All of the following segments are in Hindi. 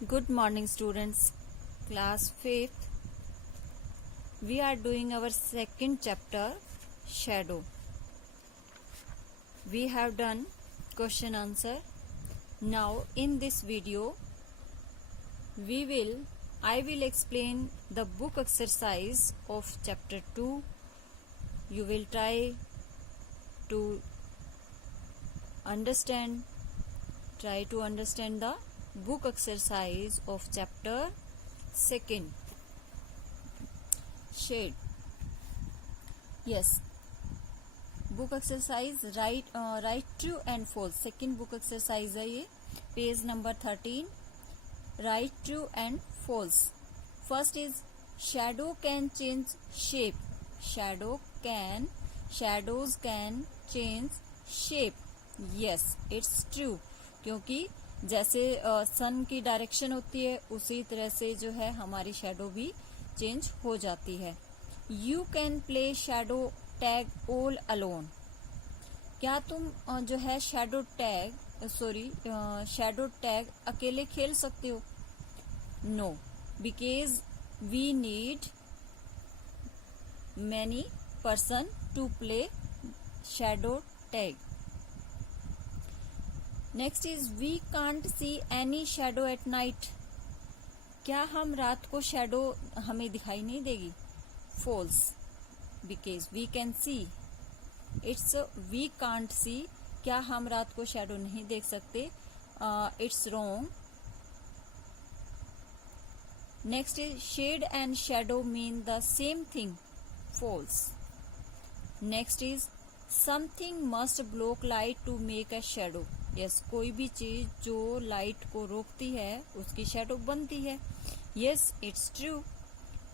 Good morning, students. Class 5th. We are doing our second chapter, Shadow. We have done question answer. Now, in this video, I will explain the book exercise of chapter 2. You will try to understand the book exercise of chapter 2, shade. Yes, book exercise write true and false. Second book exercise है ये, page number 13. Write true and false. First is shadow can change shape. Shadows can change shape. Yes, it's true. क्योंकि जैसे सन की डायरेक्शन होती है उसी तरह से जो है हमारी शेडो भी चेंज हो जाती है. You can play shadow tag all alone. क्या तुम जो है शेडो टैग अकेले खेल सकते हो? No, because we need many person to play shadow tag. Next is we can't see any shadow at night. क्या हम रात को शेडो हमें दिखाई नहीं देगी? False, because we can see. It's we can't see. क्या हम रात को शेडो नहीं देख सकते? It's wrong. Next is shade and shadow mean the same thing. False. Next is something must block light to make a shadow. Yes, कोई भी चीज जो लाइट को रोकती है उसकी शेडो बनती है. Yes, it's true.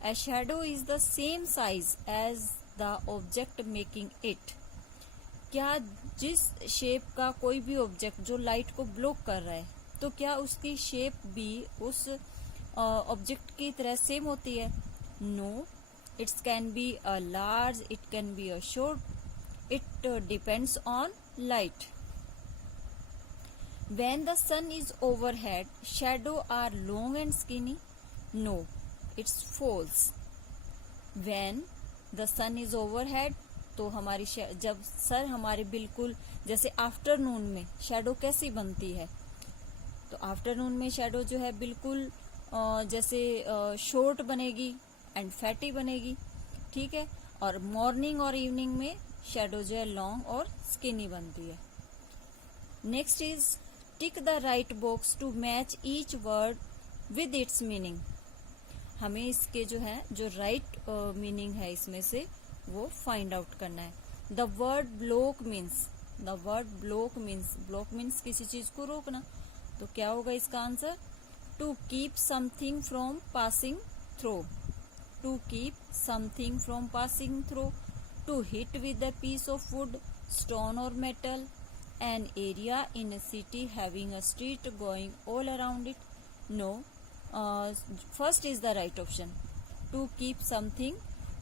A shadow is the same size as the object making it. क्या जिस शेप का कोई भी ऑब्जेक्ट जो लाइट को ब्लॉक कर रहा है तो क्या उसकी शेप भी उस ऑब्जेक्ट की तरह सेम होती है? No, it's can be a large, it can be a short. It depends on light. When the sun is overhead, shadows are long and skinny. No, it's false. When the sun is overhead, तो हमारी जब सर हमारे बिल्कुल जैसे आफ्टरनून में शेडो कैसी बनती है? तो आफ्टरनून में शेडो जो है बिल्कुल जैसे शॉर्ट बनेगी एंड फैटी बनेगी, ठीक है. और मॉर्निंग और इवनिंग में शेडो जो है लॉन्ग और स्किनी बनती है. Next is tick the right box to match each word with its meaning. हमें इसके जो है जो राइट मीनिंग है इसमें से वो फाइंड आउट करना है. द वर्ड ब्लॉक मीन्स किसी चीज को रोकना. तो क्या होगा इसका answer? To keep something from passing through. To keep something from passing through. To hit with a piece of wood, stone और metal. An area in a city having a street going all around it. No, first is the right option. To keep something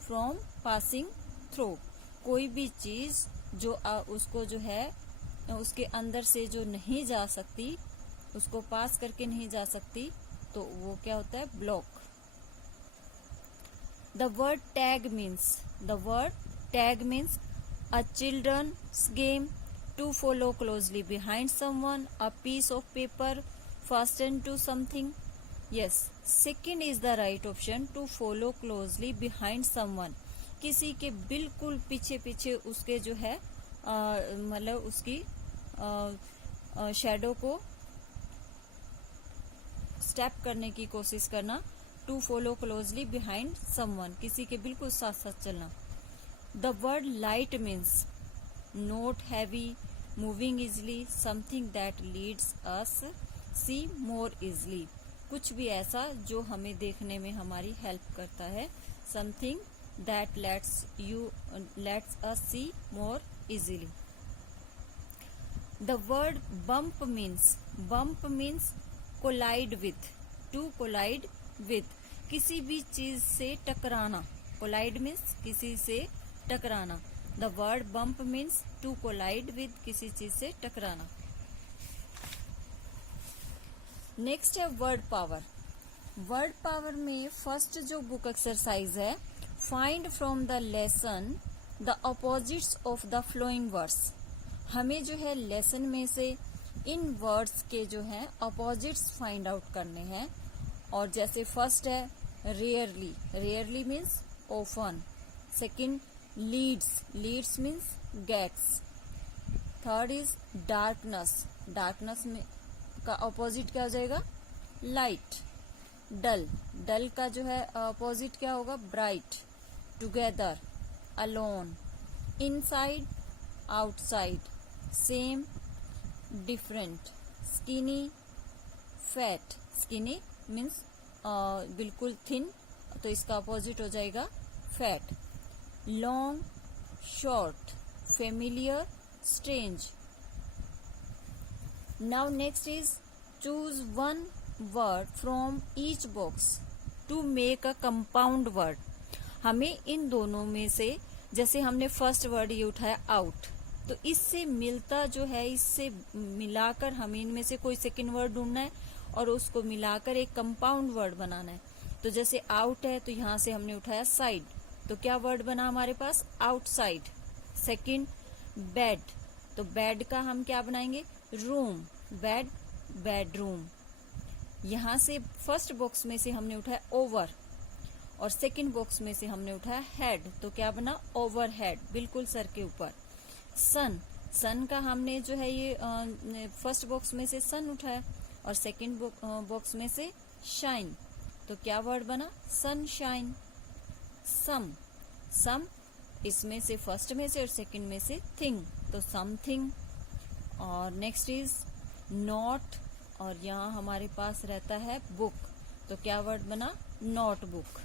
from passing through. कोई भी चीज जो उसको जो है उसके अंदर से जो नहीं जा सकती, उसको पास करके नहीं जा सकती, तो वो क्या होता है? Block. The word tag means a children's game. To follow closely behind someone, a piece of paper fastened to something. Yes, second is the right option. To follow closely behind someone. किसी के बिल्कुल पीछे पीछे उसके जो है मतलब उसकी शेडो को स्टेप करने की कोशिश करना. To follow closely behind someone, किसी के बिल्कुल साथ साथ चलना. The word light means not heavy, moving easily, something that leads us see more easily. कुछ भी ऐसा जो हमें देखने में हमारी हेल्प करता है. something that lets us see more easily. The word bump means collide with. to collide with, किसी भी चीज से टकराना. collide means किसी से टकराना. The word bump means to collide with, किसी चीज से टकराना. नेक्स्ट है वर्ड पावर। वर्ड पावर में फर्स्ट जो बुक एक्सरसाइज है, find from the lesson the opposites of the following words. हमें जो है लेसन में से इन वर्ड्स के जो है अपोजिट्स फाइंड आउट करने हैं। और जैसे फर्स्ट है rarely, rarely means often. Second leads, leads means gets. Third is darkness, darkness में का अपोजिट क्या हो जाएगा, लाइट। डल, डल का जो है अपोजिट क्या होगा, bright. Together, alone. Inside, outside. Same, different. Skinny, fat. Skinny means बिल्कुल थिन, तो इसका अपोजिट हो जाएगा fat. Long, short. Familiar, strange. Now next is choose one word from each box to make a compound word. हमें इन दोनों में से, जैसे हमने फर्स्ट वर्ड ये उठाया आउट, तो इससे मिलता जो है, इससे मिलाकर हमें इनमें से कोई सेकंड वर्ड ढूंढना है और उसको मिलाकर एक कंपाउंड वर्ड बनाना है। तो जैसे आउट है तो यहां से हमने उठाया साइड, तो क्या वर्ड बना हमारे पास, आउटसाइड। सेकंड बेड, तो बेड का हम क्या बनाएंगे, रूम। Bed, bedroom. यहां से फर्स्ट बॉक्स में से हमने उठाया ओवर और सेकंड बॉक्स में से हमने उठाया हेड, तो क्या बना, ओवर हेड, बिल्कुल सर के ऊपर। सन, सन का हमने जो है ये फर्स्ट बॉक्स में से सन उठाया और सेकंड बॉक्स में से शाइन, तो क्या वर्ड बना, सनशाइन। सम, सम इसमें से फर्स्ट में से और सेकंड में से थिंग, तो समथिंग। और नेक्स्ट इज नोट, और यहाँ हमारे पास रहता है बुक, तो क्या वर्ड बना, नोटबुक।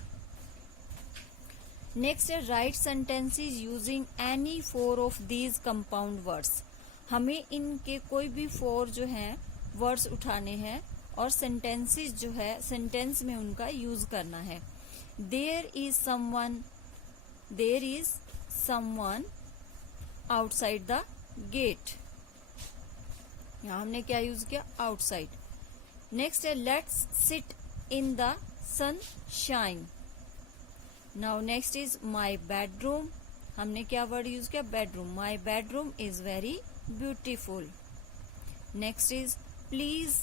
नेक्स्ट है right sentences using any four of these compound words. हमें इनके कोई भी फोर जो हैं वर्ड्स उठाने हैं और सेंटेंसेस जो है सेंटेंस में उनका यूज करना है। There is someone, there is someone outside the gate, यहां हमने क्या यूज किया, आउटसाइड। नेक्स्ट है let's sit in the sunshine. Now next is my bedroom, हमने क्या वर्ड यूज किया, bedroom. My bedroom is very beautiful. Next is please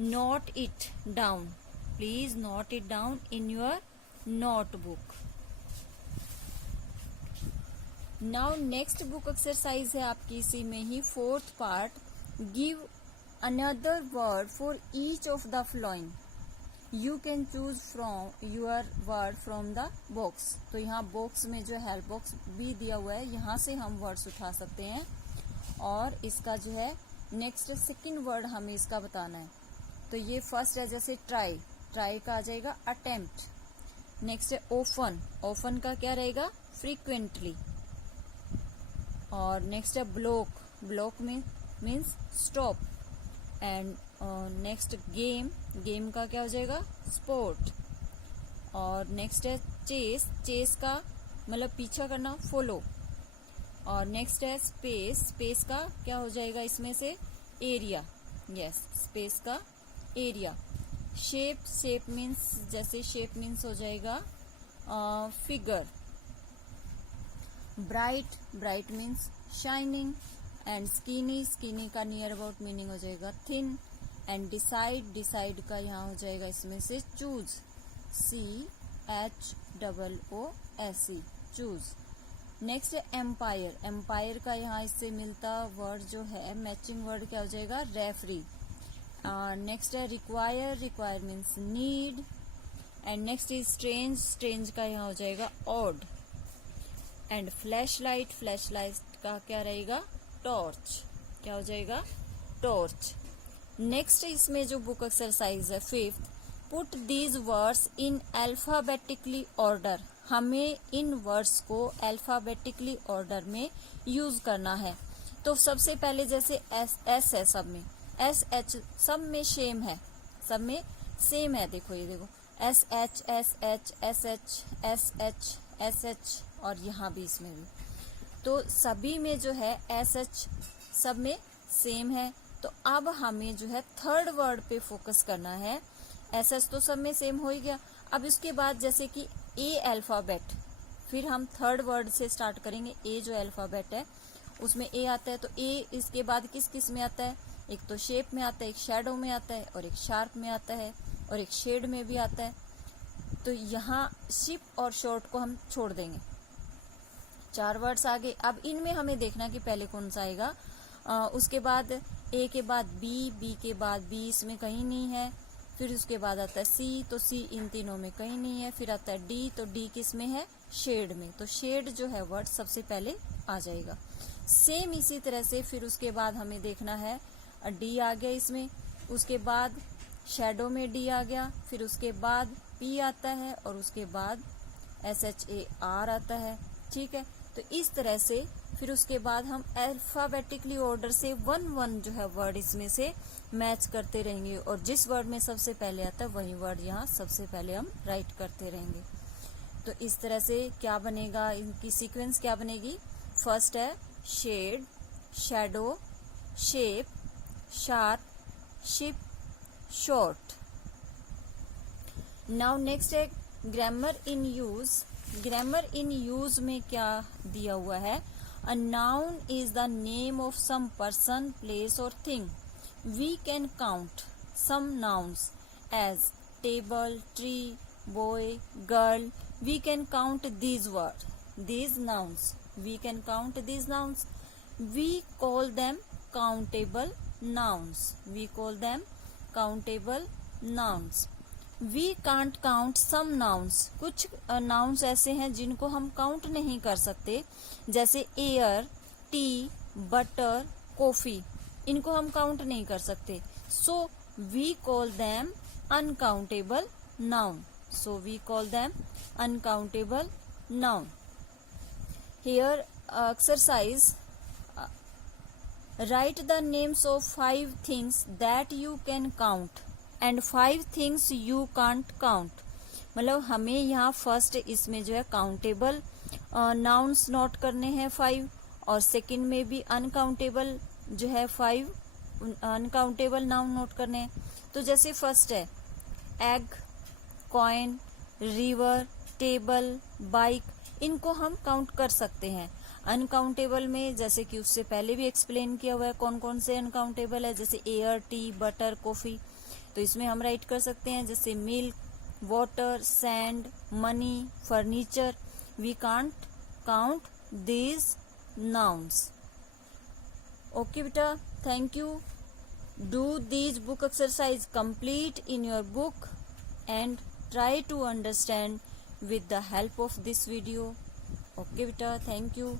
note it down, please note it down in your notebook. Now next book exercise है आपकी इसी में ही fourth part, give another word for each of the flowing. You can choose from your word from the box. तो यहाँ बॉक्स में जो हेल्प बॉक्स भी दिया हुआ है, यहाँ से हम वर्ड्स उठा सकते हैं। और इसका जो है नेक्स्ट सेकंड वर्ड हमें इसका बताना है। तो ये फर्स्ट है जैसे ट्राई, ट्राई का आ जाएगा अटेम्प्ट। नेक्स्ट है ओफन, ओफन का क्या रहेगा, फ्रीक्वेंटली। और नेक्स्ट है ब्लॉक, ब्लॉक में means stop. And next game, game का क्या हो जाएगा, स्पोर्ट। और नेक्स्ट है चेस, चेस का मतलब पीछा करना, फॉलो। और नेक्स्ट है स्पेस, स्पेस का क्या हो जाएगा इसमें से, एरिया। यस, स्पेस का एरिया। शेप, शेप मीन्स जैसे शेप मीन्स हो जाएगा figure. Bright, bright means shining. And skinny, skinny का नियर अबाउट मीनिंग हो जाएगा थिन। एंड डिसाइड, डिसाइड का यहाँ हो जाएगा इसमें से चूज, CHOOSE, चूज। नेक्स्ट है एम्पायर, एम्पायर का यहाँ इससे मिलता वर्ड जो है मैचिंग वर्ड क्या हो जाएगा, रेफरी। नेक्स्ट है require, require means need. And next is strange, strange का यहाँ हो जाएगा odd. And flash light, flash light का क्या रहेगा, टॉर्च, क्या हो जाएगा, टॉर्च। नेक्स्ट इसमें जो बुक एक्सरसाइज है fifth, put these words in alphabetically order. हमें इन वर्ड्स को अल्फाबेटिकली ऑर्डर में यूज करना है। तो सबसे पहले जैसे एस है, सब में SH, सब में सेम है, सब में सेम है। देखो ये देखो SH, SH, SH, SH, SH, और यहाँ भी इसमें भी, तो सभी में जो है SH सब में सेम है। तो अब हमें जो है थर्ड वर्ड पे फोकस करना है। एसएस तो सब में सेम हो ही गया। अब इसके बाद जैसे कि ए अल्फाबेट, फिर हम थर्ड वर्ड से स्टार्ट करेंगे। ए जो अल्फाबेट है उसमें ए आता है, तो ए इसके बाद किस किस में आता है? एक तो शेप में आता है, एक शैडो में आता है, और एक शार्प में आता है, और एक शेड में भी आता है। तो यहाँ शिप और शॉर्ट को हम छोड़ देंगे। 4 वर्ड्स आ गए। अब इनमें हमें देखना कि पहले कौन सा आएगा। उसके बाद ए के बाद बी, बी के बाद बी इसमें कहीं नहीं है। फिर उसके बाद आता है सी, तो सी इन तीनों में कहीं नहीं है। फिर आता है डी, तो डी किस में है? शेड में। तो शेड जो है वर्ड सबसे पहले आ जाएगा। सेम इसी तरह से फिर उसके बाद हमें देखना है, डी आ गया इसमें, उसके बाद शैडो में डी आ गया, फिर उसके बाद पी आता है, और उसके बाद SHAR आता है। ठीक है, तो इस तरह से फिर उसके बाद हम अल्फाबेटिकली ऑर्डर से 1-1 जो है वर्ड इसमें से मैच करते रहेंगे, और जिस वर्ड में सबसे पहले आता है वही वर्ड यहाँ सबसे पहले हम राइट करते रहेंगे। तो इस तरह से क्या बनेगा, इनकी सीक्वेंस क्या बनेगी? फर्स्ट है shed, shadow, shape, sharp, ship, short. Now next है grammar in use. Grammar in use में क्या दिया हुआ है? A noun is the name of some person, place और thing. We can count some nouns as table, tree, boy, girl. We can count these words, these nouns. We can count these nouns. We call them countable nouns. We call them countable nouns. We can't count some nouns. कुछ nouns ऐसे हैं जिनको हम count नहीं कर सकते, जैसे air, tea, butter, coffee. इनको हम count नहीं कर सकते. So we call them uncountable noun. So we call them uncountable noun. Here exercise, write the names of 5 things that you can count and 5 things you can't count. मतलब हमें यहाँ फर्स्ट इसमें जो है काउंटेबल नाउन्स नोट करने हैं 5, और सेकंड में भी अनकाउंटेबल जो है 5 अनकाउंटेबल नाउन नोट करने हैं। तो जैसे फर्स्ट है egg, coin, river, table, bike, इनको हम काउंट कर सकते हैं। अनकाउंटेबल में जैसे कि उससे पहले भी एक्सप्लेन किया हुआ है कौन कौन से अनकाउंटेबल है, जैसे एयर, टी, बटर, कॉफी। तो इसमें हम राइट कर सकते हैं जैसे milk, water, sand, money, furniture. We can't count these nouns. Okay बेटा, thank you. Do these book exercise complete in your book and try to understand with the help of this video. Okay beta, thank you.